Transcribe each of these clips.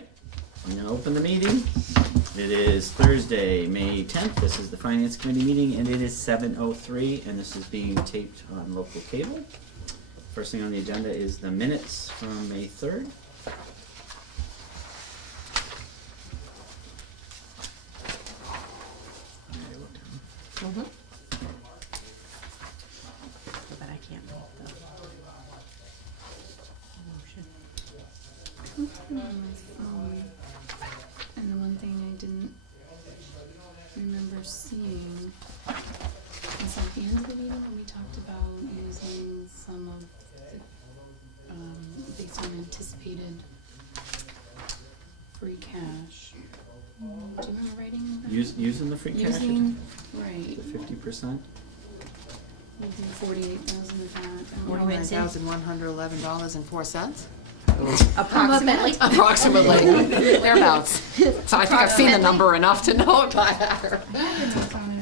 Alright, I'm going to open the meeting. It is Thursday, May 10th. This is the Finance Committee meeting, and it is 7:03, and this is being taped on local cable. First thing on the agenda is the minutes from May 3rd. Mm-hmm. But I can't make the motion. And the one thing I didn't remember seeing was at the end of the meeting when we talked about using some of the, based on anticipated free cash. Do you remember writing that? Using the free cash? Using, right. The 50%? Using 48,000 of that. $49,111.04. Approximately. Approximately. Thereabouts. So I think I've seen the number enough to know it by heart. I know it's something.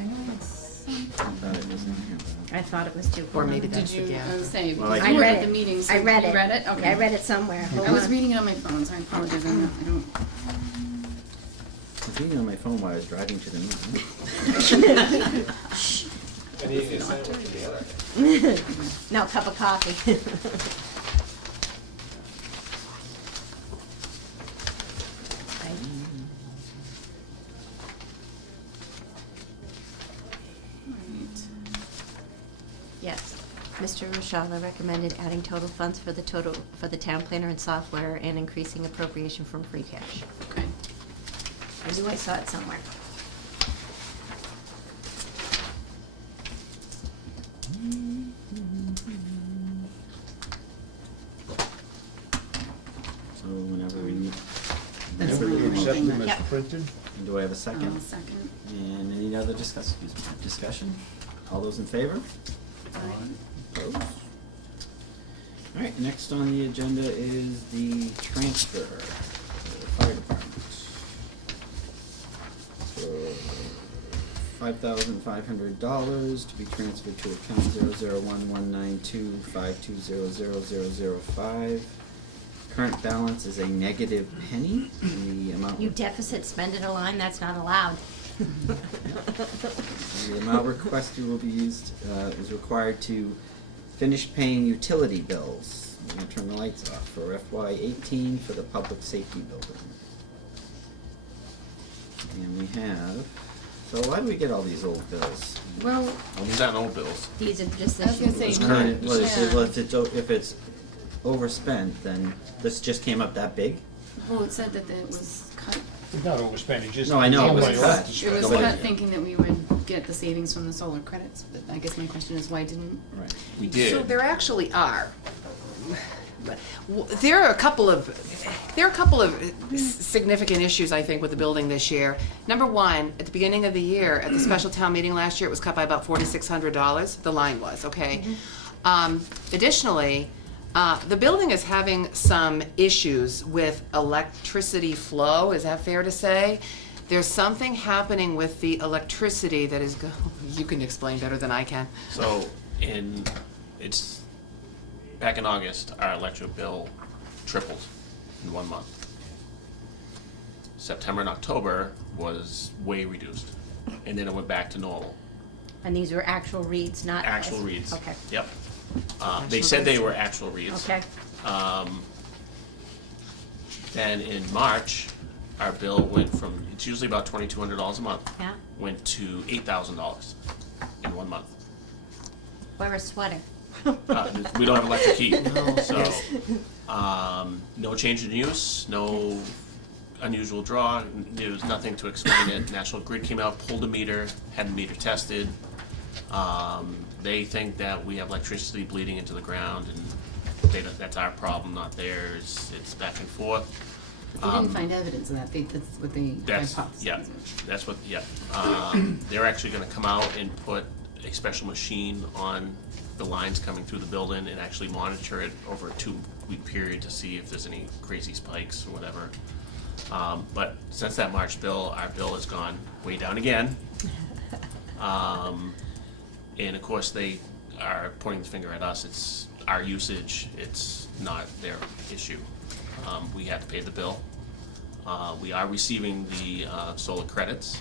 I thought it was in here. I thought it was too. Or maybe Did that's you, yeah. I was saying, Well, because I you were read at it. the meeting, so I read you it. read it? Okay. I read it somewhere. I was reading it on my phone, so I apologize. I don't. I was reading on my phone while I was driving to the meeting. No, cup of coffee. Right. Yes. Mr. Rashala recommended adding total funds for the town planner and software and increasing appropriation from free cash. Okay. I knew I saw it somewhere. So whenever we need. That's whenever fine. we Accept motion. them as Yep. printed. And do I have a second? Second. And any other discussion? All those in favor? Opposed? Alright, next on the agenda is the transfer for the fire department. For $5,500 to be transferred to account 0011925200005. Current balance is a negative penny, and the amount. You deficit spending a line, that's not allowed. The amount requested will be used, is required to finish paying utility bills. We're gonna turn the lights off for FY18 for the public safety building. And we have, so why do we get all these old bills? Well, Well, these aren't old bills. These are just I was gonna the. say, It's current. Well, Yeah. if it's overspent, then this just came up that big? well, it said that it was cut. It's not overspending, just. No, I know, it was nobody cut. left to It spend. was Nobody- cut thinking that we would get the savings from the solar credits, but I guess my question is why didn't? Right. We did. So there actually are. There are a couple of significant issues, I think, with the building this year. Number one, at the beginning of the year, at the special town meeting last year, it was cut by about $4,600. The line was, okay? Additionally, the building is having some issues with electricity flow. Is that fair to say? There's something happening with the electricity that is you can explain better than I can. So it's back in August, our electric bill tripled in 1 month. September and October was way reduced, and then it went back to normal. And these were actual reads, not. Actual reads. Okay. Yep. They said they were actual reads. Okay. Then in March, our bill went from, it's usually about $2,200 a month, Yeah. went to $8,000 in 1 month. Wear a sweater. We don't have electric heat, so, no change in use, no unusual draw, there was nothing to explain it. National Grid came out, pulled a meter, had the meter tested. They think that we have electricity bleeding into the ground, and that's our problem, not theirs. It's back and forth. They didn't find evidence of that. That's what they That's, hypothesized. yeah, that's what, yeah. They're actually gonna come out and put a special machine on the lines coming through the building and actually monitor it over a 2-week period to see if there's any crazy spikes or whatever. But since that March bill, our bill has gone way down again. And of course, they are pointing the finger at us. It's our usage, it's not their issue. We have to pay the bill. We are receiving the solar credits.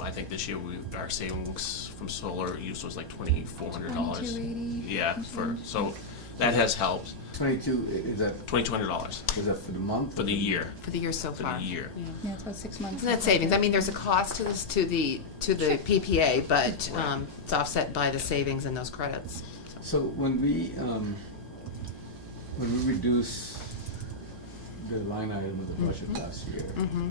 I think this year our savings from solar use was like $2,400. $2,280. Yeah, so that has helped. 22, is that $2,200 is that for the month? for the year. For the year so For far. the year. Yeah. Yeah, it's about 6 months. Isn't that savings? I mean, there's a cost to this, to the PPA, but Right. it's offset by the savings and those credits. So when we reduce the line item of the budget last year, Mm-hmm.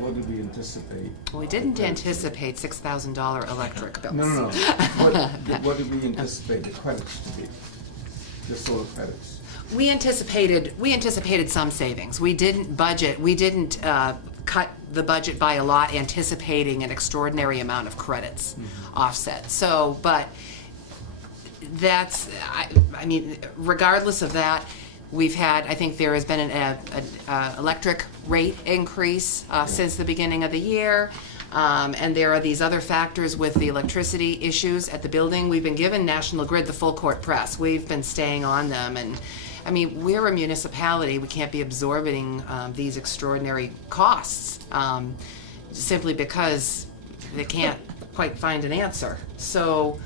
what did we anticipate? Well, we didn't anticipate $6,000 electric bills. No. What did we anticipate the credits to be? The solar credits? We anticipated some savings. We didn't cut the budget by a lot, anticipating an extraordinary amount of credits offset. So, but I mean, regardless of that, I think there has been an electric rate increase since the beginning of the year. And there are these other factors with the electricity issues at the building. We've been given National Grid the full court press. We've been staying on them, and I mean, we're a municipality. We can't be absorbing these extraordinary costs simply because they can't quite find an answer. So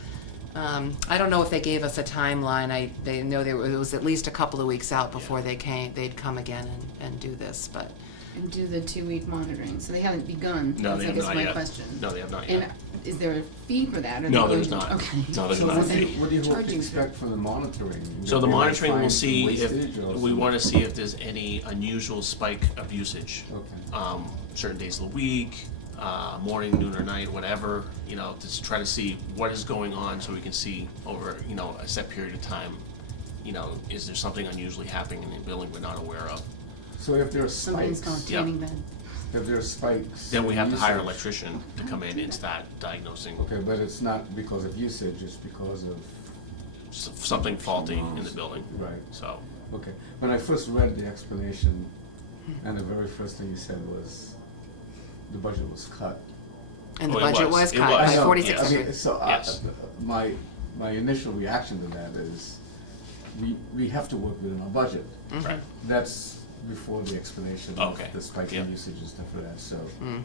I don't know if they gave us a timeline. They know it was at least a couple of weeks out before they'd come again and do this, but. And do the 2-week monitoring, so they haven't begun. No, That's, they I have guess, not my yet. question. No, they have not And yet. is there a fee for that? Or No, they there's don't- not. Okay. No, there's So not a what do fee. you, what do you hope to Charging. expect from the monitoring? So the They might monitoring, we'll find see wastage or we something? want to see if there's any unusual spike of usage. Okay. Certain days of the week, morning, noon, or night, whatever, to try to see what is going on so we can see over, a set period of time, is there something unusually happening in the building we're not aware of? So if there are Something's spikes, called tanning bed. if there are spikes. Then we in have to hire an usage- electrician to come in and start diagnosing Okay, but it's not because of usage, it's because of, something faulty in the building. right, So, okay. When I first read the explanation, and the very first thing you said was, the budget was cut. And the Oh, it budget was. was It cut was. by I know, 4,600. I mean, so Yes. my initial reaction to that is, we have to work within our budget. right. That's before the explanation Okay, of the spike yeah. in usage and stuff like that, so Mm,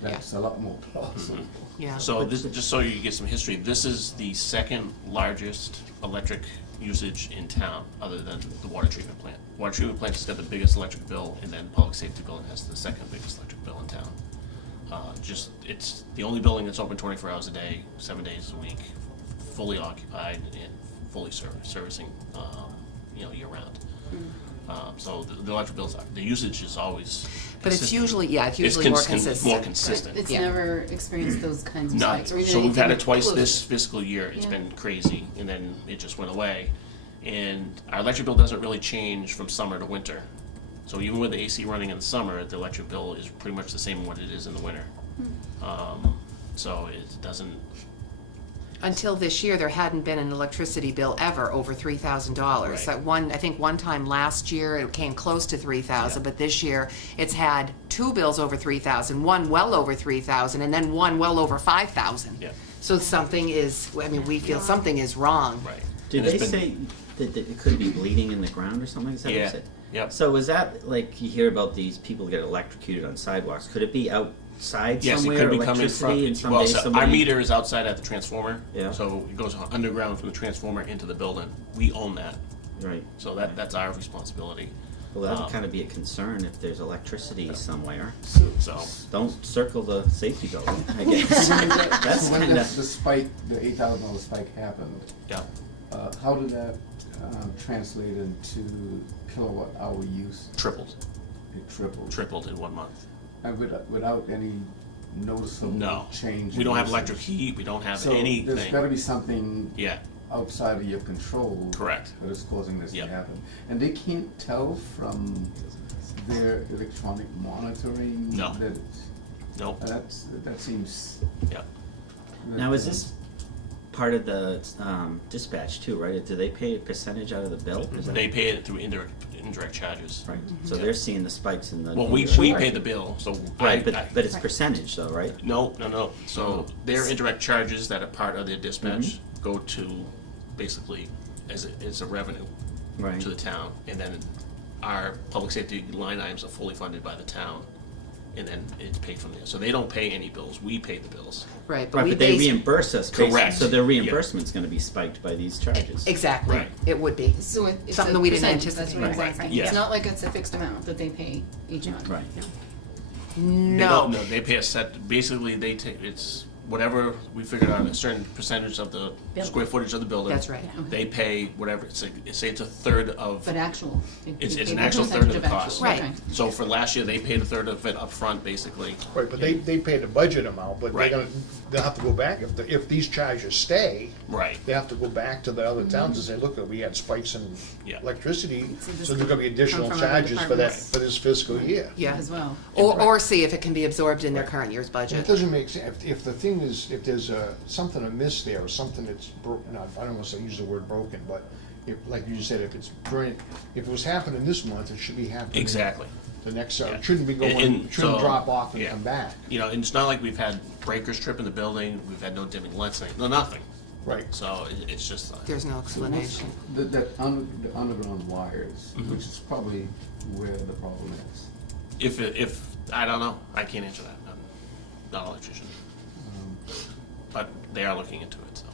that's a lot more plausible. yeah. So this, just so you get some history, this is the second largest electric usage in town, other than the water treatment plant. Water treatment plant has got the biggest electric bill, and then public safety building has the second biggest electric bill in town. It's the only building that's open 24 hours a day, 7 days a week, fully occupied and fully servicing, year round. So the electric bills, the usage is always But it's consistent. usually, It's more More consistent. consistent. It's Yeah. never experienced those kinds of No, spikes. Or even so we've had it anything twice close. this fiscal year, it's Yeah. been crazy, and then it just went away. And our electric bill doesn't really change from summer to winter. So even with the AC running in the summer, the electric bill is pretty much the same what it is in the winter. So it doesn't, Until this year, there hadn't been an electricity bill ever over $3,000. Right. I think one time last year, it came close to 3,000, Yeah. but this year, it's had 2 bills over 3,000, one well over 3,000, and then one well over 5,000. Yeah. So something is, we feel something is wrong. right. Did And they it's been- say that it could be bleeding in the ground or something? Is that what you Yeah, said? yep. So is that, like, you hear about these people get electrocuted on sidewalks, could it be outside Yes, it somewhere, could be coming electricity, and from, some well, days so somebody? our meter is outside at the transformer. Yeah. So it goes underground from the transformer into the building. We own that, Right, so that's our responsibility. well, that would Um, kind of be a concern if there's electricity somewhere. So, Don't circle the safety building, I guess. That's So when kind the of, spike, the $8,000 spike happened, yeah. how did that translate into kilowatt hour use? Tripled It tripled. in 1 month. And without any noticeable No. change? We in don't have usage? electric heat, we don't have So there's anything. gotta be something Yeah, outside of your control. Correct. That is causing this to Yep. happen. And they can't tell from their electronic monitoring? No. That, nope, that seems. yeah. now is this part of the dispatch too, right? Do they pay a percentage out of the bill? Is that- They pay it through indirect charges. Right, so Yeah. they're seeing the spikes in the. Well, we pay the bill, so Right, I- but it's percentage though, right? No. So their indirect charges that are part of their dispatch go to basically as a revenue Right. to the town, and then our public safety line items are fully funded by the town, and then it's paid from there. So they don't pay any bills, we pay the bills. Right, but Right, we but they base. reimburse us. based- Correct. So their Yeah. reimbursement's gonna be spiked by these charges. Exactly, Right. it would be. So it's Something a that we didn't percentage, that's anticipate. what I was Right. asking. Yes. It's not like it's a fixed amount that they pay each month. Right. They No, don't, no, they pay a set, basically they take, it's whatever, we figured out a certain percentage of the square footage of the building. that's right. Yeah. They pay whatever, say it's a third of, But actual. it's they an pay a actual third of percentage the cost. actual. Right. Okay. So for last year, they paid a third of it up front, basically. Right, but they pay the budget amount, but Right. they'll have to go back, if these charges stay, Right. they have to go back to the other towns and say, look, we had spikes in Yeah. electricity, So this so there's gonna be additional come from other charges for that, departments. for this fiscal year. Yeah. As well. Or see if it can be absorbed in their current year's And budget. it doesn't make sense, if the thing is, if there's something amiss there, or something that's I don't wanna say, use the word broken, but if, like you said, if it's brilliant, if it was happening this month, it should be happening. Exactly. The next, Yeah. it shouldn't be And- going, and shouldn't so, drop off and yeah. come back. You know, and it's not like we've had breakers trip in the building, we've had no dimming lights, no, nothing. Right. So it's just, There's no explanation. The underground wires, which is probably where the problem is. if, I don't know, I can't answer that, I'm not an electrician. But they are looking into it, so.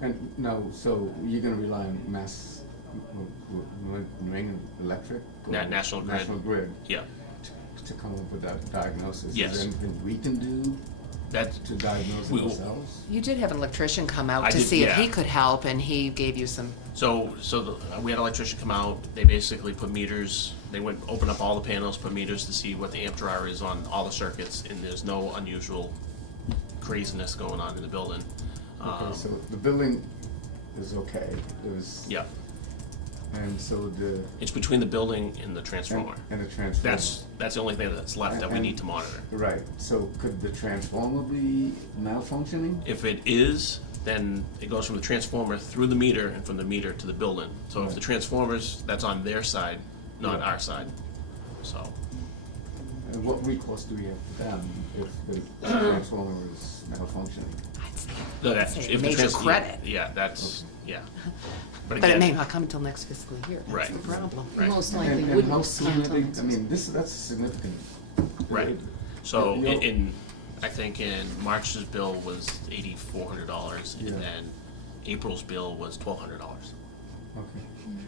And no, so you're gonna rely on New England Electric? or National Grid. National Grid Yeah, to come up with that diagnosis? Yes. Is there anything we can do that's, to diagnose We it will- ourselves? You did have an electrician come out I to did, see if yeah. he could help, and he gave you some, we had an electrician come out, they basically put meters, they went, opened up all the panels, put meters to see what the amp drawer is on all the circuits, and there's no unusual craziness going on in the building. Okay, so the building is okay, there's. Yeah, And so the. it's between the building and the transformer. And the transformer. That's the only thing that's left that we need to monitor. Right, so could the transformer be malfunctioning? If it is, then it goes from the transformer through the meter and from the meter to the building. So if the transformers, that's on their side, not our side, so. And what recourse do we have for them if the transformer is malfunctioning? No, that's, Say if the major credit. Yeah, that's, yeah. but again, it may not come until next fiscal year, that's Right. the problem. Right. Most likely And wouldn't. how soon are they, until I mean, that's significant. Right. So You know- I think in March's bill was $8,400, Yeah. and then April's bill was $1,200. Okay,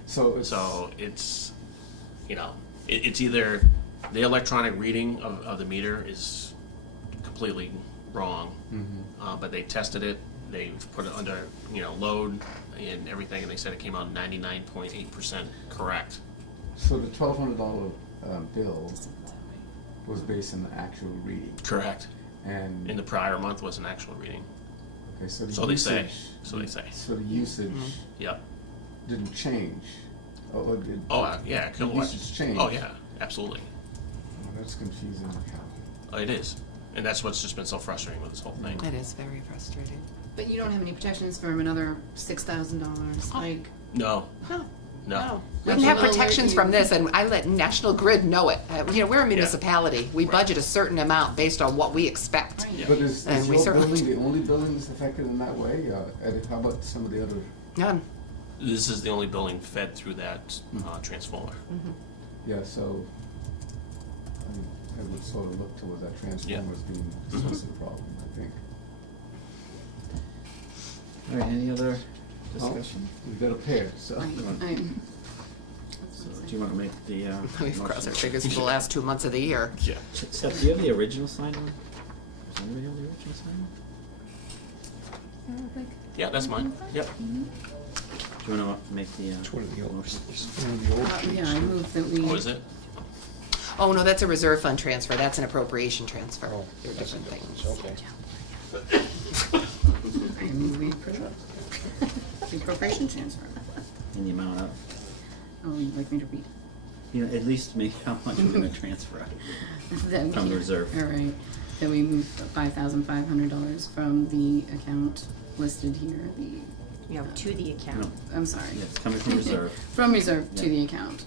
so it's. So it's, you know, it's either the electronic reading of the meter is completely wrong, but they tested it, they put it under, load and everything, and they said it came out 99.8% correct. So the $1,200 bill was based on the actual reading, Correct. and. And the prior month was an actual reading. Okay, so the So they say. usage- So they say. So the usage Yep. didn't change, or did? Oh, yeah, The kilowatt. usage changed? Oh, yeah, absolutely. Oh, that's confusing. Oh, it is. And that's what's just been so frustrating with this whole thing. It is very frustrating. But you don't have any protections for another $6,000, like. No, No. no. We can have National protections Grid, from this, and I let National Grid know it. We're a municipality. We Right. budget a certain amount based on what we expect. Right. Yeah. But is And we your certainly building the only building that's affected in that way? How about some of the other? None. This is the only building fed through that transformer. Yeah, so I would sort of look toward that transformer as being the source of the problem, I think. All right, any other discussion? We've got a pair, so. So do you wanna make the, We've crossed our motion? fingers for the last 2 months of the year. Yeah. Seth, do you have the original signed one? Does anybody have the original signed one? Yeah, that's mine. Yep. Do you wanna make the, It's one of the old, motion? it's one of the old Yeah, I move that we. Oh, is it? Oh, no, that's a reserve fund transfer. That's an appropriation transfer. Oh, They're that's different a things. okay. I move we approve the appropriation transfer. In the amount of, Oh, you'd like me to read? at least make how much we're gonna transfer That we from can't- reserve. All right, that we move $5,500 from the account listed here, To the account. No, I'm sorry. yeah, it's coming from reserve. From reserve to Yeah. the account,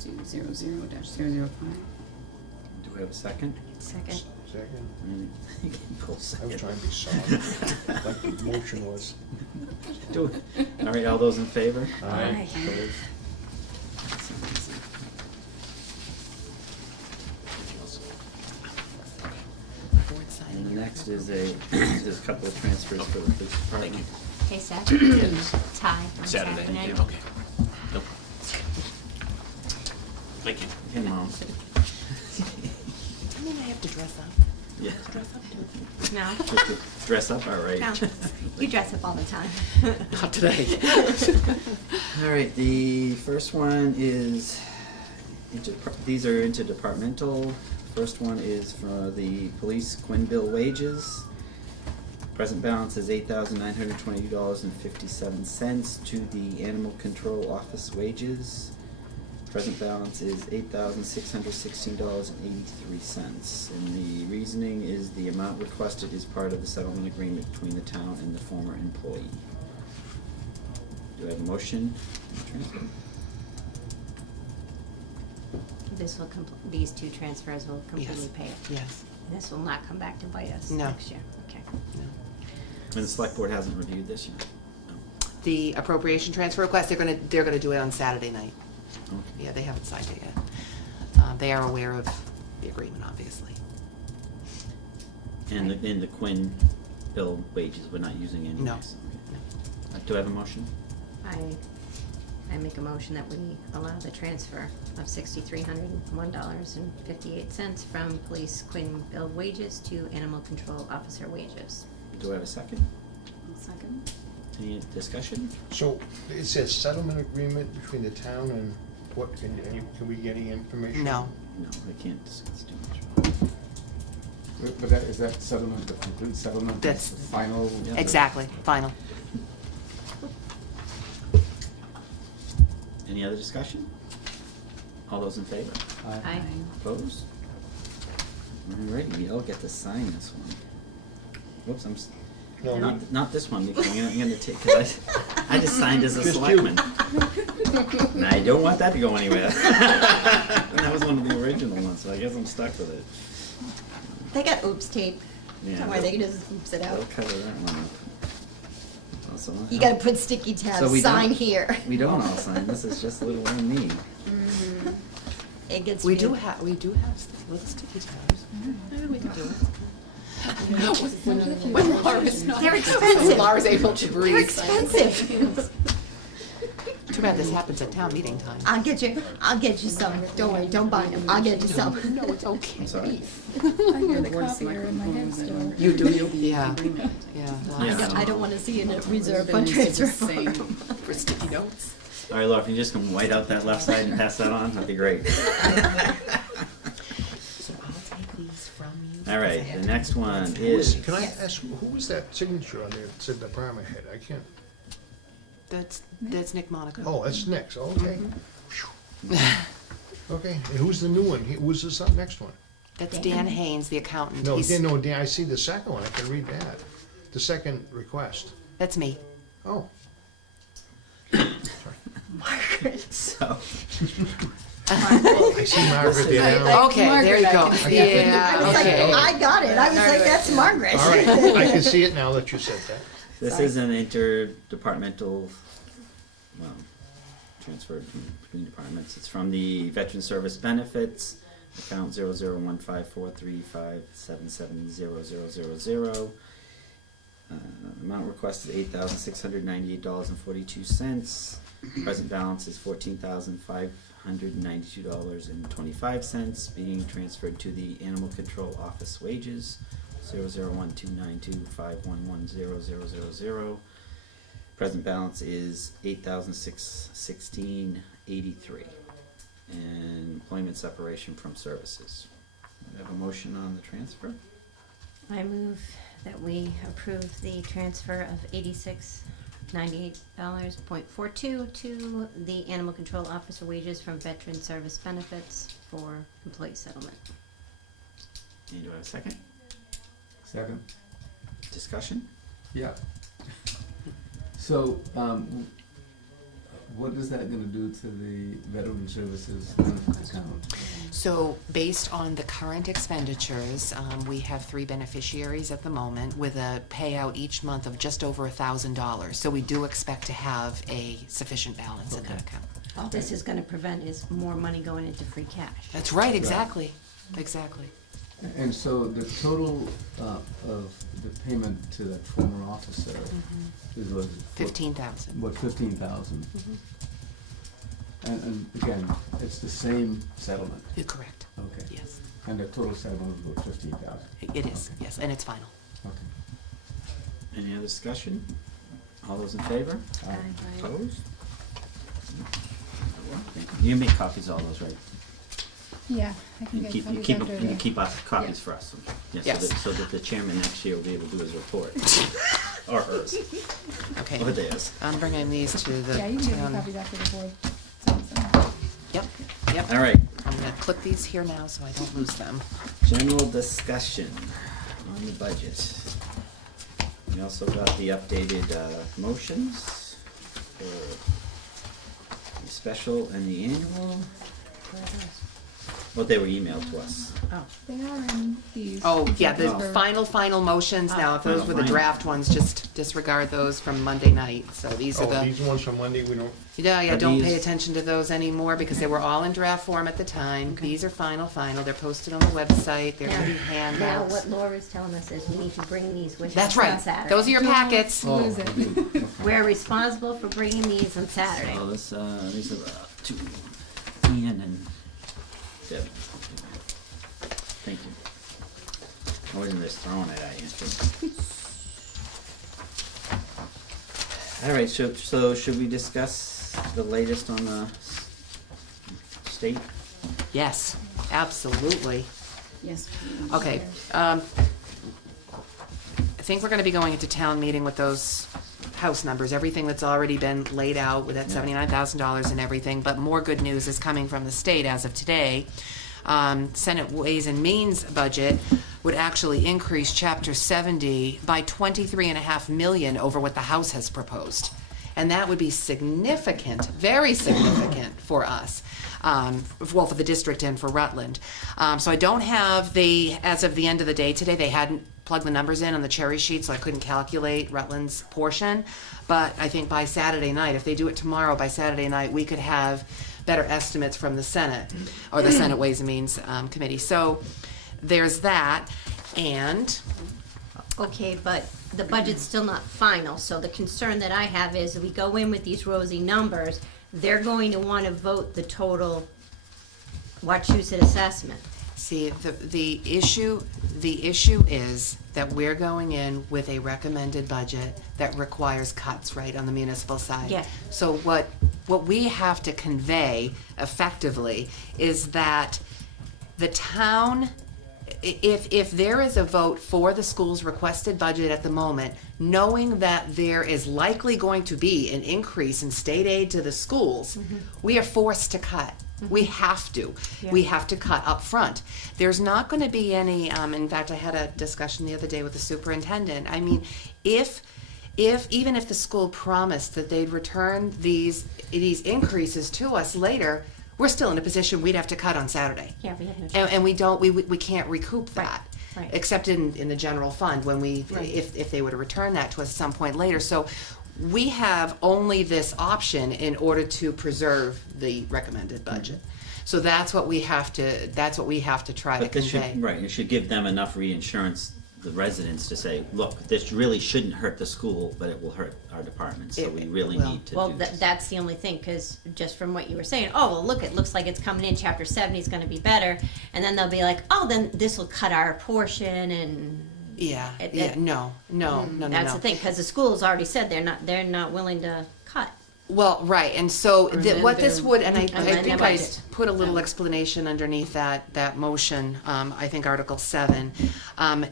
001-192-5200-005. Do we have a second? Second. Second. You can pull I second. was trying to be soft, like the motion was. Do it. All right, all those in favor? Aye. Opposed? That's easy. Board signing And the here. next is there's a couple of transfers for the police department. Thank you. Okay, Saturday, Yes. tie on Saturday, Saturday night. yeah, okay. Nope. Thank you. Hey, Mom. I mean, I have to dress up. Yeah. No, Dress up, all right. no, you dress up all the time. Not today. All right, the first one is, these are interdepartmental. First one is for the police Quinn bill wages. Present balance is $8,922.57 to the animal control office wages. Present balance is $8,616.83. And the reasoning is the amount requested is part of the settlement agreement between the town and the former employee. Do I have a motion? Transfer? This will these two transfers will completely Yes. pay it. Yes. This will not come back to bite us No. next year, okay. No. And the select board hasn't reviewed this yet? No. The appropriation transfer request, they're gonna do it on Saturday night. Okay. Yeah, they haven't signed it yet. They are aware of the agreement, obviously. And the Quinn bill wages, we're not using anyways? No. Okay. No. Do I have a motion? I make a motion that we allow the transfer of $6,301.58 from police Quinn bill wages to animal control officer wages. Do I have a second? Second. Any discussion? So, it says settlement agreement between the town and what, can we get any information? No. No, I can't discuss too much. But that, is that settlement, the complete settlement? That's- the final? Yeah. Exactly, final. Any other discussion? All those in favor? Aye. Opposed? Alrighty, we all get to sign this one. Whoops, No, not this one, because I'm gonna take, cause I just signed as a Just you. selectman. And I don't want that to go anywhere. And that was one of the original ones, so I guess I'm stuck with it. They got oops tape. Yeah. Don't worry, they can just oops it I'll out. cover that one up. Also, You gotta put sticky tabs, So we sign don't- here. We don't all sign, this is just little one me. Mhm. It gets We me. do have little sticky tabs. We can do it. When Laura's not. They're expensive. Laura's able to breathe. They're expensive. Too bad this happens at town meeting time. I'll get you some. Don't worry, don't buy them. I'll get you some. No, it's okay. I'm sorry. I hear the copier in my head still. You do, yeah, Agreement. yeah. Yeah. I don't wanna see in a reserve They fund need to transfer just say- form. For sticky notes. All right, Laura, if you just come white out that left side and pass that on, that'd be great. So I'll take these from you. All right, the next one Who is, is, can I ask, who was that signature on there that said department head? I can't, That's Nick Monaco. oh, that's next, okay. Okay, and who's the new one? Who's this up next one? That's Dan Haynes, the accountant. No, He's- Dan, I see the second one, I can read that. The second request. That's me. Oh, so, I see Margaret there now. Okay, there you go. Margaret, I can see. Yeah, I was like, okay. I got it. I was like, that's Margaret. All right, I can see it now that you said that. this is an interdepartmental, well, transfer between departments. It's from the Veteran Service Benefits, account 00154357700000. Amount requested $8,698.42. Present balance is $14,592.25, being transferred to the Animal Control Office wages, 00129251100000. Present balance is $8,616.83. And employment separation from services. I have a motion on the transfer. I move that we approve the transfer of $86.98.42 to the animal control officer wages from veteran service benefits for employee settlement. And do I have a second? Second? Discussion? Yeah. So, what is that gonna do to the veteran services benefit account? So based on the current expenditures, we have 3 beneficiaries at the moment with a payout each month of just over $1,000. So we do expect to have a sufficient balance in that Okay. account. All this is gonna prevent is more money going into free cash. That's right, exactly, exactly. And so the total of the payment to that former officer is what? 15,000. What, 15,000? And again, it's the same settlement, You're correct, okay? yes. And the total settlement is about 15,000? It is, Okay. yes, and it's final. Okay. Any other discussion? All those in favor? Aye. Opposed? You make copies of all those, right? Yeah, I can You get keep, you copies keep, after you the- keep us copies Yeah. for us. Yeah, Yes. so that the chairman next year will be able to do his report. Or hers, Okay, or theirs. I'm bringing these to the Yeah, you can get town. copies after the board. So- Yep, yep. All right, I'm gonna clip these here now so I don't lose them. general discussion on the budget. We also got the updated motions for the special and the annual. Well, they were emailed to us. Oh, They are in these. Oh, yeah, the Oh. final motions now, if those were the Final. draft ones, just disregard those from Monday night. So these are Oh, the, these ones from Monday, we don't, yeah, Are don't pay these- attention to those anymore because they were all in draft form at the time. These are final, they're posted on the website, they're gonna be now handouts. what Laura's telling us is we need to bring these with us That's on right, Saturday. those are your packets. What is it? Okay. We're responsible for bringing these on Saturday. So this, these are to Ian and Deb. Thank you. I wasn't just throwing it at you. All right, so should we discuss the latest on the state? Yes, absolutely. Yes. Okay, I think we're gonna be going into town meeting with those house numbers, everything that's already been laid out with that Yeah. $79,000 and everything, but more good news is coming from the state as of today. Senate Ways and Means budget would actually increase Chapter 70 by $23.5 million over what the House has proposed. And that would be significant, very significant for us, well, for the district and for Rutland. So I don't have as of the end of the day today, they hadn't plugged the numbers in on the cherry sheet, so I couldn't calculate Rutland's portion. But I think by Saturday night, if they do it tomorrow, by Saturday night, we could have better estimates from the Senate, or the Senate Ways and Means Committee. So there's that, and Okay, but the budget's still not final, so the concern that I have is we go in with these rosy numbers, they're going to wanna vote the total Wachusett assessment. see, the issue is that we're going in with a recommended budget that requires cuts, right, on the municipal side. Yeah. So what we have to convey effectively is that the town, if there is a vote for the school's requested budget at the moment, knowing that there is likely going to be an increase in state aid to the schools, we are forced to cut. We have to. Yeah. We have to cut up front. There's not going to be any, in fact, I had a discussion the other day with the superintendent. I mean, even if the school promised that they'd return these increases to us later, we're still in a position we'd have to cut on Saturday. Yeah, we have no choice. And we can't recoup that. Right. Except in the general fund when Right. if they were to return that to us at some point later. So we have only this option in order to preserve the recommended budget. So that's what we have to try to But this convey. should, right, it should give them enough reinsurance, the residents, to say, look, this really shouldn't hurt the school, but it will hurt our department, so we really will. need to Well, do this. that's the only thing, because just from what you were saying, oh, well, look, it looks like it's coming in, chapter 70 is gonna be better, and then they'll be like, oh, then this will cut our portion, and Yeah, It- yeah, it- no. that's the thing, because the school's already said they're not willing to cut. Well, right, and so then what this they're- would, and I And then think the I budget. put a little explanation underneath that motion, I think Article 7,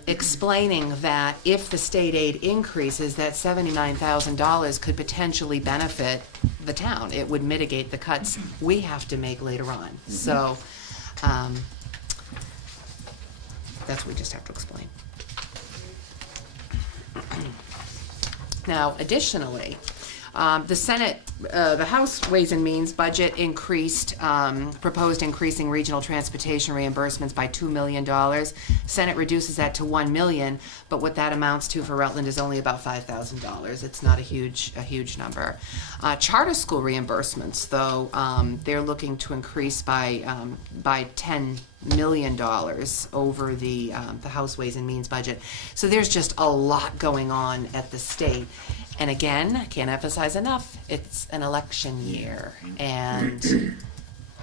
explaining that if the state aid increases, that $79,000 could potentially benefit the town. It would mitigate the cuts we have to make later on. So, that's what we just have to explain. Now, additionally, The Senate, the House Ways and Means budget increased, proposed increasing regional transportation reimbursements by $2 million. Senate reduces that to $1 million, but what that amounts to for Rutland is only about $5,000. It's not a huge number. Charter school reimbursements, though, they're looking to increase by $10 million over the House Ways and Means budget. So there's just a lot going on at the state. And again, I can't emphasize enough, it's an election year, and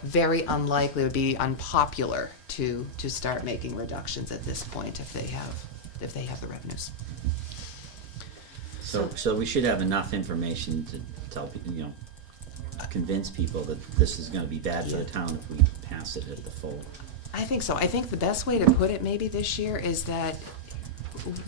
very unlikely, it would be unpopular to start making reductions at this point if they have the revenues. So we should have enough information to tell people, convince people that this is gonna be bad for the town if we pass it at the full. I think so. I think the best way to put it maybe this year is that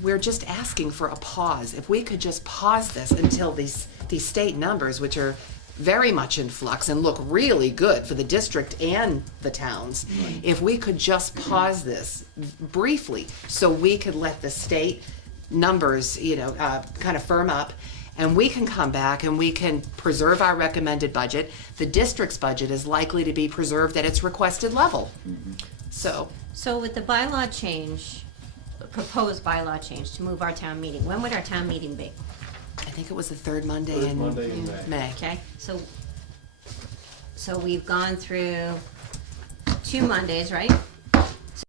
we're just asking for a pause. If we could just pause this until these state numbers, which are very much in flux and look really good for the district and the towns, if we could just pause this briefly so we could let the state numbers, kind of firm up, and we can come back and we can preserve our recommended budget. The district's budget is likely to be preserved at its requested level. So with the bylaw change, proposed bylaw change to move our town meeting, when would our town meeting be? I think it was the third Monday in May. Okay, so we've gone through 2 Mondays, right? So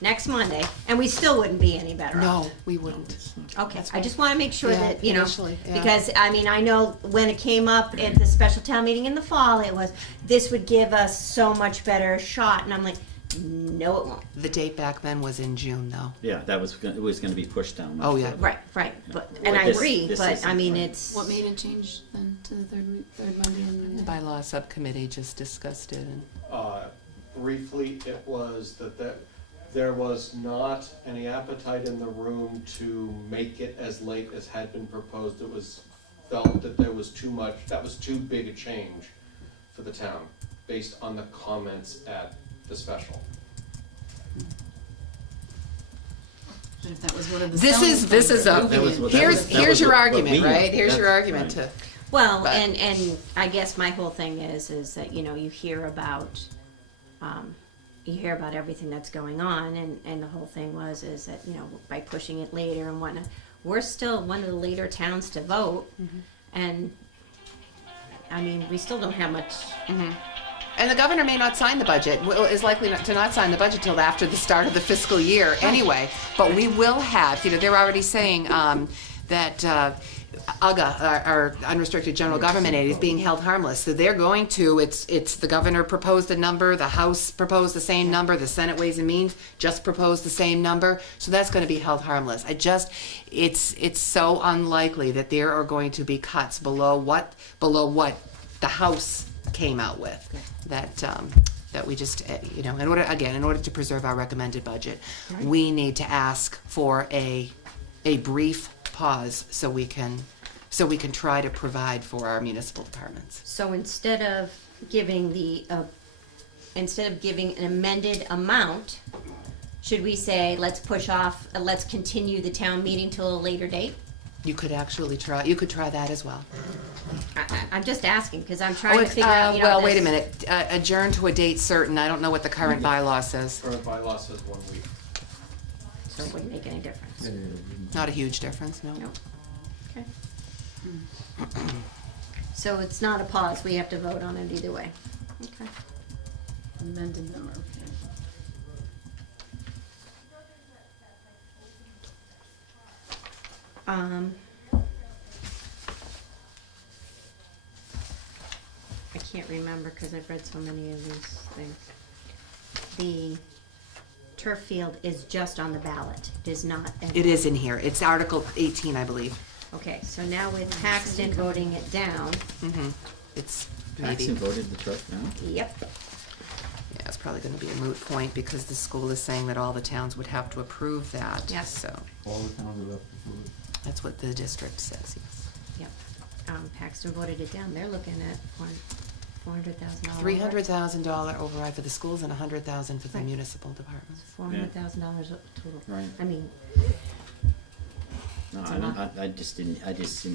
next Monday, and we still wouldn't be any better off. No, we wouldn't. Okay, I just want to make sure that, initially, yeah. because, I know when it came up at the special town meeting in the fall, it was, this would give us so much better shot, and I'm like, no, it won't. The date back then was in June, though. Yeah, it was gonna be pushed down. much Oh, yeah. further. Right, but, Yeah. and I This- agree, this but, isn't right. it's. What made it change then to the third Monday in The May? bylaw subcommittee just discussed it, and Briefly, it was that there was not any appetite in the room to make it as late as had been proposed. It was felt that there was too much, that was too big a change for the town, based on the comments at the special. But if that was one of the this selling is points of a That was moving what- it- that was- here's your what argument, we- right? Here's your that's argument right. to. Well, But- and I guess my whole thing is that, you hear about, everything that's going on, and the whole thing is that, by pushing it later and whatnot, we're still one of the later towns to vote, and, we still don't have much. And the governor may not sign the budget, is likely to not sign the budget till after the start of the fiscal year anyway. But we will have, they're already saying that UGA, our unrestricted general government aid, is being held harmless. So they're going to, it's the governor proposed a number, the House proposed the same number, the Senate Ways and Means just proposed the same number. So that's going to be held harmless. It's so unlikely that there are going to be cuts below what the House came out with, that we just, in order to preserve our recommended budget, we need to ask for a brief pause so we can try to provide for our municipal departments. So instead of giving an amended amount, should we say, let's continue the town meeting till a later date? You could actually try that as well. I'm just asking, because I'm trying to figure out, well, wait a minute, adjourn to a date certain, I don't know what the current bylaw says. Current bylaw says 1 week. So it wouldn't make any difference. Not a huge difference, no. No. Okay. So it's not a pause, we have to vote on it either way. Okay. Amended number. I can't remember because I've read so many of these things. The turf field is just on the ballot, it is not. It is in here, it's Article 18, I believe. Okay, so now with Paxton voting it down, It's Paxton maybe, voted the turf down? yep, yeah, it's probably gonna be a moot point because the school is saying that all the towns would have to approve that. Yes. So, All the towns are left to do it. that's what the district says, yes. yep. Paxton voted it down, they're looking at $400,000. $300,000 override for the schools and $100,000 for the Right. municipal departments. $400,000 total. Right. I mean, No, It's a I don't, lot. I just didn't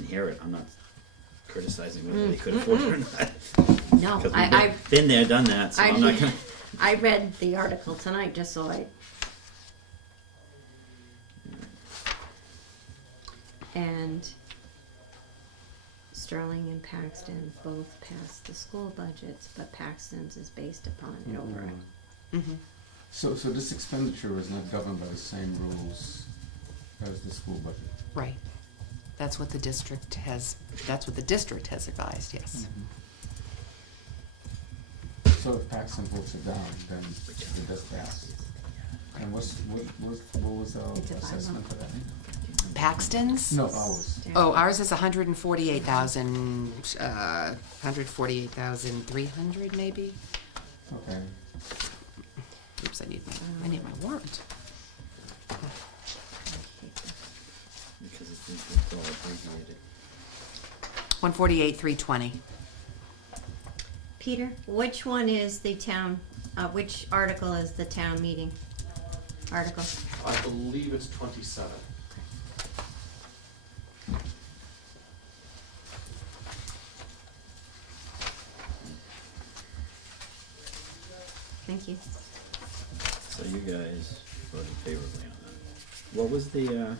hear it, I'm not, criticizing whether they could afford it or not. No, Because I've been there, done that, so I'm not gonna. I read the article tonight just so and Sterling and Paxton both passed the school budgets, but Paxton's is based upon an override. Mhm. So this expenditure is not governed by the same rules as the school budget? Right. That's what the district has advised, yes. So if Paxton votes it down, then it does pass. And what was our It's a bylaw. assessment for that? Paxton's? No, ours. Oh, ours is 148,000, 148,300 maybe? Okay. Oops, I need my warrant. Because it's all abbreviated. 148,320. Peter, which one is the town, which article is the town meeting article? I believe it's 27. Thank you. So you guys voted favorably on that. What was the,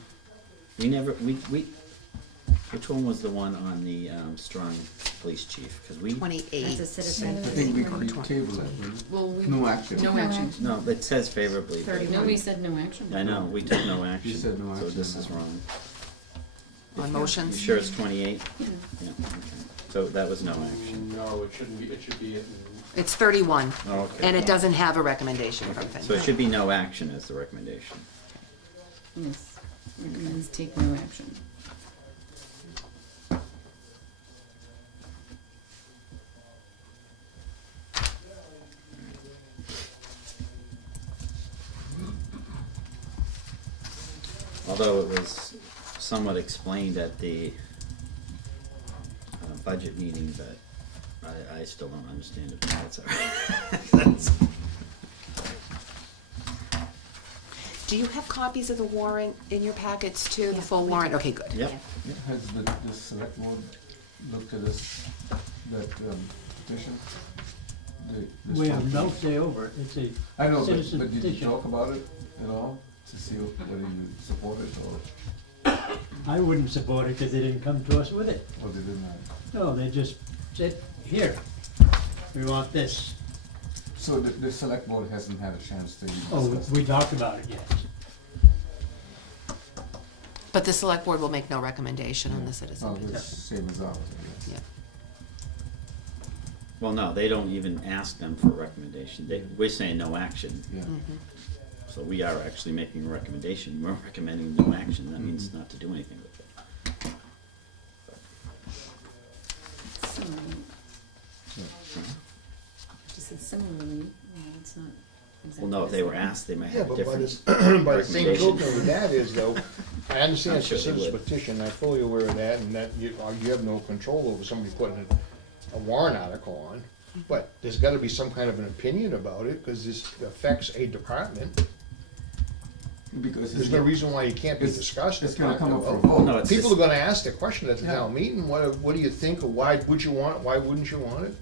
which one was the one on the, strong police chief? Cause we, 28. That's a citizen. I think we tabled it, Well, we. no action. No action. no, it says favorably. but- 31. No, we said no action. I know, we took no action. You said no So action this on is that. wrong. On You motions? sure it's 28? Yeah. Yeah, okay. So that was no action. No, it shouldn't be, it should be in. It's 31, Oh, okay. and it doesn't have a recommendation from So it FinCom. should be no action as the recommendation. Yes, recommends take no action. Although it was somewhat explained at the budget meeting, but I still don't understand it, but that's all right. That's- Do you have copies of the warrant in your packets too, the Yeah, full we warrant? do. Okay, good. Yep. Has the select board looked at that petition? The We have strong no police? say over it. It's a I know, citizen but did you petition. talk about it at all, to see whether you support it or I wouldn't support it because they didn't come to us with it. they didn't? No, they just said, here, we want this. So the select board hasn't had a chance to Oh, discuss we it? talked about it, yes. But the select board will make no recommendation on the citizen Oh, petition. it's same as ours, I guess. Yeah. Well, no, they don't even ask them for a recommendation. We're saying no action. Yeah. Mhm. So we are actually making a recommendation. We're recommending no action. That means not to do anything with it. Similarly, Yeah. just said similarly, it's not exactly. Well, no, if the they were same. asked, they might Yeah, have but by different by the same recommendation. token of that is though, I understand I'm it's sure a they citizen's would. petition, I'm fully aware of that, and that you have no control over somebody putting a warrant article on. But there's gotta be some kind of an opinion about it, cause this affects a department. Because There's no reason why it can't be it's- discussed or it's gonna talked come up for a about. vote. No, it's People just- are gonna ask the question at the Yeah. town meeting, what do you think, or why would you want it, why wouldn't you want it?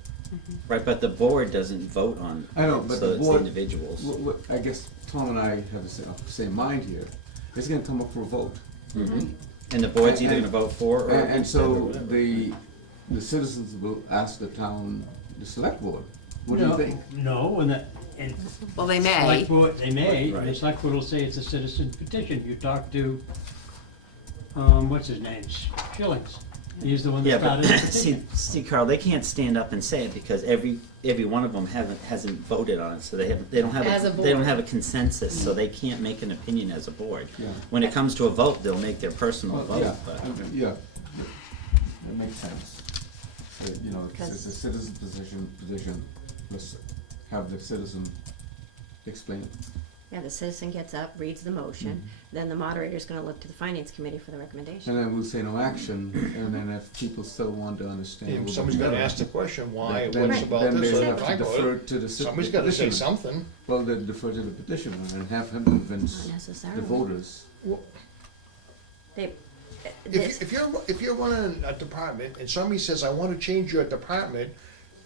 Right, but the board doesn't vote on I know, it, but so the it's board- individuals. I guess Tom and I have the same mind here. It's gonna come up for a vote. Mhm. And the board's either And- gonna vote for or And against it or so whatever. the citizens will ask the select board, what do you No, think? No, and Well, they may. select board, they may, Right. and the select board will say it's a citizen petition. You talk to, what's his name, Schillings. He's the one Yeah, that but started the see, petition. Carl, they can't stand up and say it because every one of them hasn't voted on it, so they don't have As a they don't board. have a consensus, so they can't make an opinion as a board. Yeah. When it comes to a vote, they'll make their personal Well, vote, yeah, but yeah, that makes sense. You know, it's a Because- citizen position, let's have the citizen explain. Yeah, the citizen gets up, reads the motion, then the moderator's gonna look to the finance committee for the recommendation. And then we'll say no action, and then if people still want to understand. a If little somebody's bit gonna better, ask the question, why, then- what's Right. about then this, they or have to I defer vote, to the somebody's gotta say petitioner. something. Well, they defer to the petitioner and have him convince Not the necessarily. voters. They, this, If you're running a department and somebody says, I wanna change your department,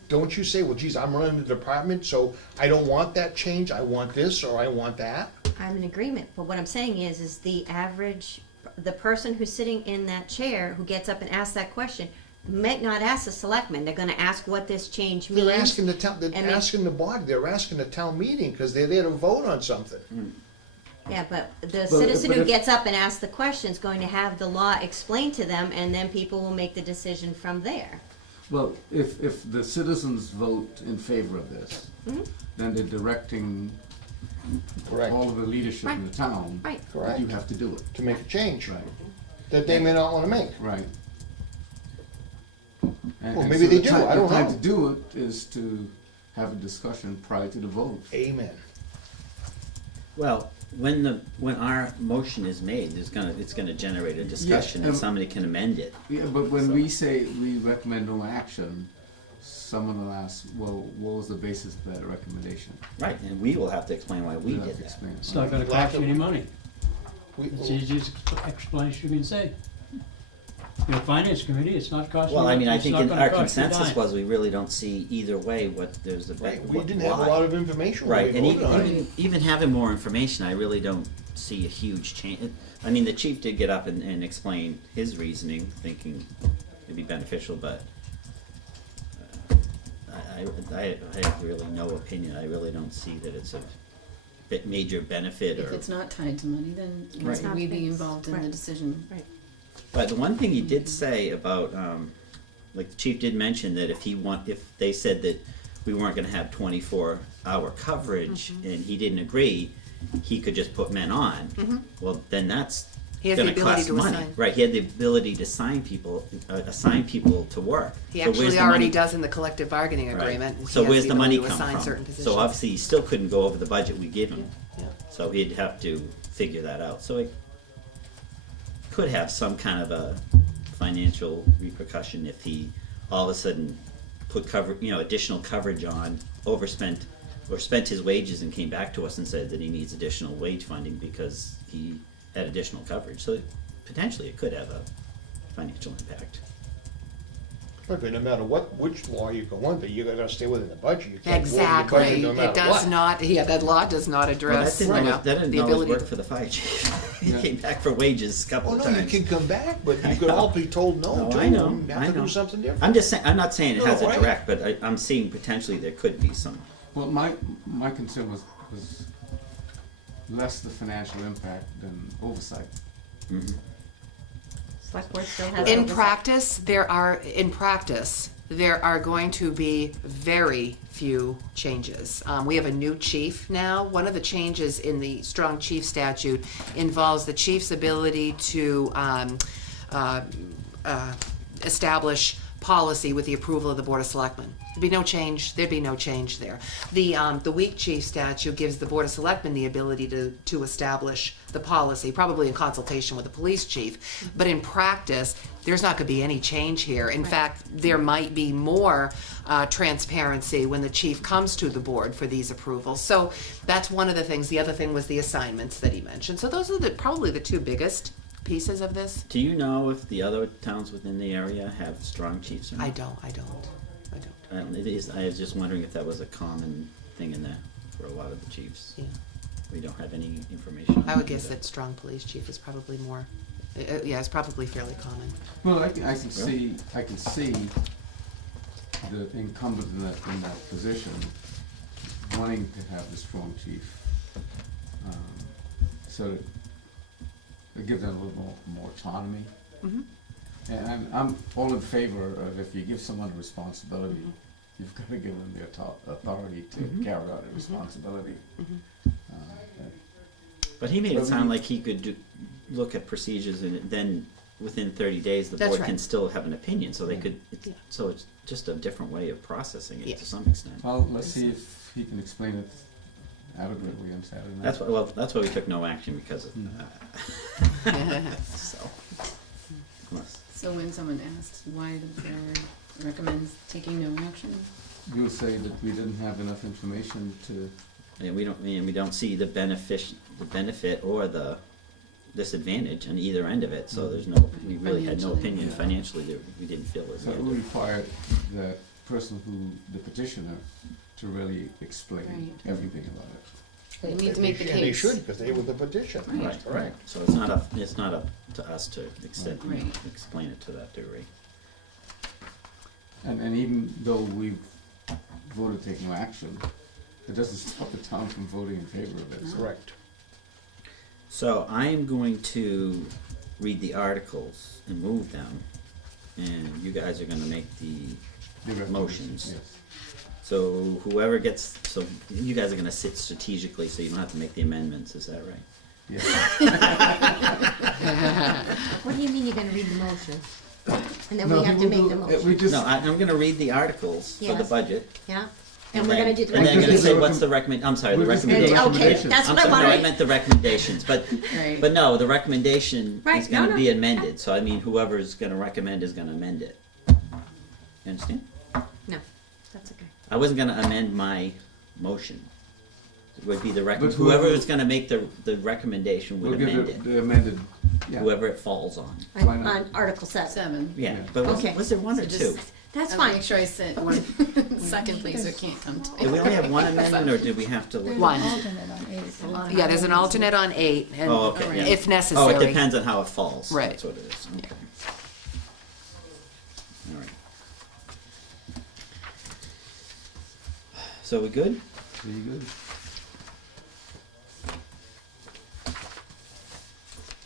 don't you say, well, geez, I'm running the department, so I don't want that change, I want this, or I want that? I'm in agreement, but what I'm saying is the average, the person who's sitting in that chair who gets up and asks that question might not ask the selectman. They're going to ask what this change means. They're asking the town, they're and they- asking the body, they're asking the town meeting, cause they're there to vote on something. Yeah, but the But- citizen but who if- gets up and asks the question is going to have the law explained to them, and then people will make the decision from there. Well, if the citizens vote in favor of this, then they're directing Correct. all of the leadership in the town Right. that you have to do it. To make a change, Right, that they may not wanna make. right. Well, maybe they do, I don't The time know. to do it is to have a discussion prior to the vote. Amen. Well, when our motion is made, it's gonna generate a discussion and somebody can amend it. Yeah, but when So- we say we recommend no action, someone will ask, well, what was the basis of that recommendation? Right, and we will have to explain why we We'll have did to that. explain. It's not gonna cost you any money. We- It's the easiest explanation you can say. Your finance committee, it's not costing you. Well, I mean, I it's think not in gonna our cost you a consensus dime. was we really don't see either way what there's a Right, big, we didn't have a why. lot of information when Right, we and voted on it. even having more information, I really don't see a huge change. I mean, the chief did get up and explain his reasoning, thinking it'd be beneficial, but I have really no opinion. I really don't see that it's a major benefit If or. it's not tied to money, then Right. can we be It's- involved in the right. decision? Right. But the one thing he did say about, like the chief did mention that if they said that we weren't gonna have 24-hour coverage and he didn't agree, he could just put men on. Well, then that's He has the gonna ability cost to money. assign. Right, he had the ability to assign people to work. He So where's actually the already money- does in the collective bargaining Right. agreement. He So has where's the money ability to come assign from? certain positions. So obviously, he still couldn't go over the budget we give him. Yeah. So he'd have to figure that out. So it could have some kind of a financial repercussion if he all of a sudden put additional coverage on, overspent, or spent his wages and came back to us and said that he needs additional wage funding because he had additional coverage. So potentially it could have a financial impact. But no matter which law you go under, you gotta stay within the budget. You can't go over the Exactly. budget no matter It does what. not, yeah, that law does not Well, address, that you know, didn't the always ability. work for the fire chief. He Yeah. came back for wages a couple Oh, of no, you times. can come back, but I you could know. all be told no, No, too, I know, and I have to know. do something different. I'm not saying it has No, a right. direct, but I'm seeing potentially there could be some. Well, my concern was less the financial impact than oversight. Select board still has. In oversight. practice, there are going to be very few changes. We have a new chief now. One of the changes in the strong chief statute involves the chief's ability to establish policy with the approval of the Board of Selectmen. There'd be no change there. The weak chief statute gives the Board of Selectmen the ability to establish the policy, probably in consultation with the police chief. But in practice, there's not gonna be any change here. In fact, there might be more transparency when the chief comes to the board for these approvals. So that's one of the things. The other thing was the assignments that he mentioned. So those are probably the two biggest pieces of this. Do you know if the other towns within the area have strong chiefs or not? I don't. I was just wondering if that was a common thing in there for a lot of the chiefs. Yeah. We don't have any information on I would that. guess that strong police chief is probably more, yeah, it's probably fairly common. Well, I can see the incumbent in that position wanting to have the strong chief, so that it gives them a little more autonomy. Mhm. And I'm all in favor of if you give someone a responsibility, you've got to give them the authority to carry out a responsibility. But he made it But sound we- like he could look at procedures and then within 30 days the That's board right. can still have an opinion. So they Yeah. could. Yeah. So it's just a different way of processing it Yeah. to some extent. Well, let's see if he can explain it adequately on Saturday night. That's why we took no action because of so. Unless- So when someone asks why the board recommends taking no action, We'll say that we didn't have enough information to, And we don't see the benefit or the disadvantage on either end of it, so there's no, we really had no Financially, opinion yeah. financially that we didn't feel was So it needed. would require the person the petitioner, to really explain Right. everything about it. They need to make the And they case. should, because they were the petition, Right. that's correct. So it's not up to us to Right. explain it to that degree. And even though we've voted to take no action, it doesn't stop the town from voting in favor of it. So Correct. So I am going to read the articles and move them, and you guys are gonna make the the motions. Yes. So whoever gets, so you guys are gonna sit strategically, so you don't have to make the amendments, is that right? Yes. What do you mean you're gonna read the motion? And then No, we have he to will make the do- motion? We just, No, I'm gonna read the articles for the Yes. budget. Yeah? And we're gonna do the And then I'm gonna Just say, the what's the I'm sorry, the we'll just do the recommendation. Okay, recommendations. that's I'm what I sorry, no, I wanted. meant the recommendations, Right. but no, the recommendation Right, is no, gonna no, be yeah. amended, so I mean, whoever's gonna recommend is gonna amend it. You understand? No, that's okay. I wasn't gonna amend my motion. It would be But whoever whoever- is gonna make the recommendation we'll would give amend it, the amended, yeah. whoever it falls on. Why On, not? on Article 7. 7. Yeah, Yeah. but Okay. was there one So or just- two? That's I'll fine. Make sure I said one second, please, so it can't come to Did we only have one amendment, or did we have to? One. It's a lot of- Yeah, there's an alternate on 8, and Oh, okay, yeah. if Oh, necessary. it depends on how it falls. Right. That's what it is, okay. All right. So we good? Very good.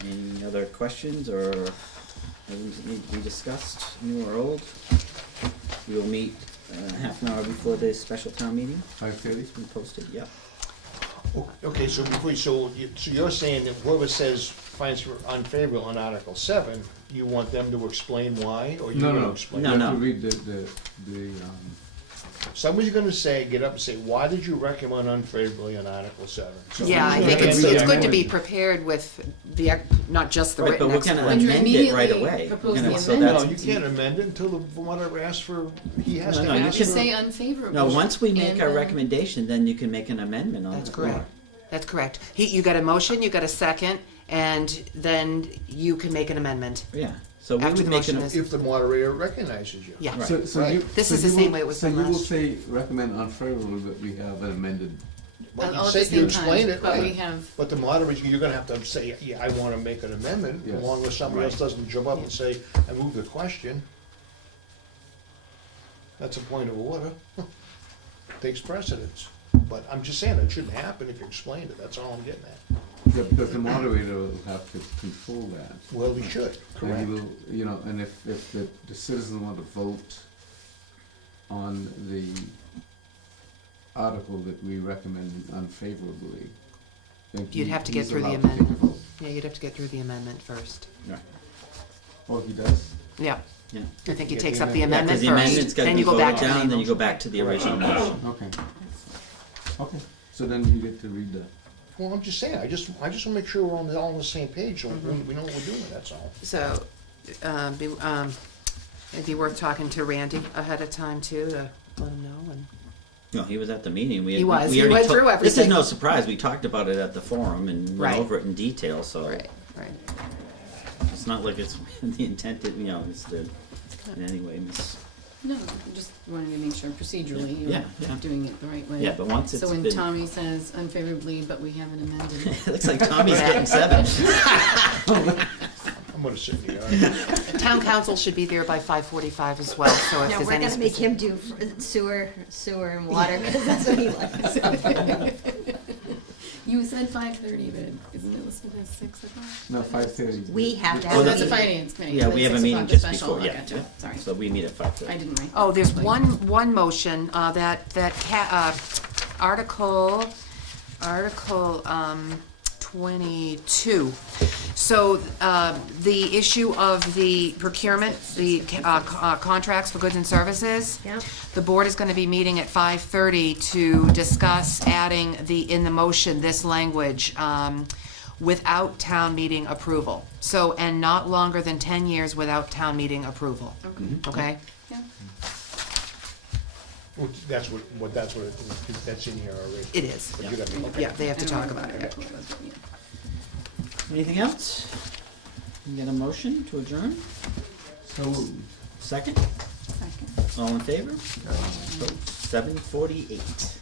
Any other questions or items that need to be discussed, new or old? We will meet half an hour before the special town meeting. 5:30? It's been posted, yep. Okay, so so you're saying that whoever says finds unfavorable on Article 7, you want them to explain why, or you No, want to no. explain? No, You have no. to read the, Somebody's gonna say, get up and say, why did you recommend unfavorably on Article 7? So Yeah, I who's think gonna it's, make it's that good to be point? prepared with the, not just the Right, but written we're gonna explanation. amend it right immediately away. We're propose gonna- the so amendment. No, that's- you can't amend it until the whatever asks for, he has No, to no, you ask can- Just for. say unfavorable. No, once we make And our then- recommendation, then you can make an amendment on That's the floor. correct. That's correct. You got a motion, you got a second, and then you can make an amendment. Yeah, so we After would the make an. motion is- If the moderator recognizes you. Yeah. Right. so you. This so is the you same will- way it was So done you will last. say recommend unfavorable, but we have an amended, But All you at say, the you same explain time, it, but we right? have, But the moderator, you're gonna have to say, yeah, I wanna make an amendment, Yes. as long as somebody else Right. doesn't jump up and say, I move the question. That's a point of order. Takes precedence. But I'm just saying, it shouldn't happen if you explained it, that's all I'm getting at. because the moderator will have to control that. Well, we should, And correct. he will, you know, and if the citizens want to vote on the article that we recommend unfavorably, then You'd have to get he's through the allowed to take a amendment. vote. Yeah, you'd have to get through the amendment first. Right. Oh, he does? Yeah, Yeah. I think he Yeah, takes the up the amendment. Yeah, 'cause amendment the amendment's first, gotta then be you go back voted to the down, then you go motion. back to the original motion. Okay. Okay, so then you get to read the, Well, I'm just saying, I just wanna make sure we're all on the same page, so Mm-hmm. we know what we're doing, that's all. So, it'd be worth talking to Randy ahead of time too, to let him know, and No, he was at the meeting. We He was. we He already went to- through This is everything. no surprise. We talked about it at the forum and went Right. over it in detail, so right, right. it's not like it's the intent that, it's the, in any way, no, just wanted to make sure procedurally you Yeah, were yeah. doing it the right way. yeah, but once it's So when been. Tommy says unfavorably, but we haven't amended it. It looks like Tommy's getting 7. I'm gonna sit in the audience. Town council should be there by 5:45 as well, so if No, there's we're any. gonna make him do sewer and water, because that's what he likes. You said 5:30, but isn't it listed as 6 o'clock? no, 5:30. We have to Oh, have that's a a meeting. finance committee. Yeah, but we have a 6 meeting o'clock, the just special, before, I yeah. gotcha. yeah. Sorry. So we meet at 5:30. I didn't write. Oh, there's Like- one motion, Article 22. So, the issue of the procurement, the contracts for goods and services. Yep. The board is gonna be meeting at 5:30 to discuss adding in the motion, this language, without town meeting approval. So, and not longer than 10 years without town meeting approval, okay? Yeah. Well, that's in here already. It is. But you gotta, okay. Yeah, they have to talk about I it. don't remember what it was, but yeah. Anything else? Can I get a motion to adjourn? So, Second? Second. All in favor? 7:48.